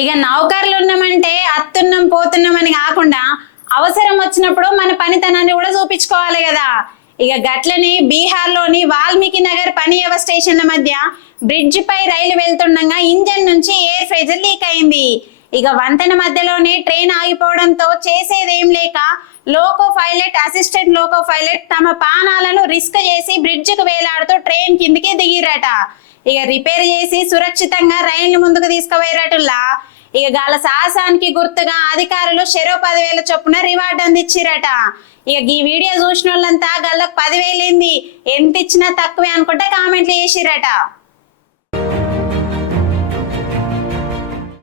ఇక నౌకర్లు ఉన్నామంటే అత్తున్నాం పోతున్నామని కాకుండా అవసరం వచ్చినప్పుడు మన పనితనాన్ని కూడా చూపించుకోవాలి కదా. ఇక గట్లని బీహార్లోని వాల్మీకి నగర్ పనియవ స్టేషన్ల మధ్య బ్రిడ్జ్ పై రైలు వెళ్తుండగా ఇంజన్ నుంచి ఎయిర్ ప్రెషర్ లీక్ అయింది. ఇక వంతెన మధ్యలోనే ట్రైన్ ఆగిపోవడంతో చేసేదేం లేక loco pilot, assistant loco pilot తమ ప్రాణాలను రిస్క్ చేసి బ్రిడ్జికి వేలాడుతూ ట్రైన్ కిందికి దిగిరట. ఇక రిపేర్ చేసి సురక్షితంగా రైలు ముందుకు తీసుకుపోయేటట్టులా ఇక గాల సాహసానికి గుర్తుగా అధికారులు చెరో 10,000 చొప్పున రివార్డు అందించిరట. ఇక ఈ వీడియో చూసిన వాళ్ళంతా గల్లకు 10,000 ఎంత ఇచ్చినా తక్కువే అనుకుంటే కామెంట్లు చేసిరట.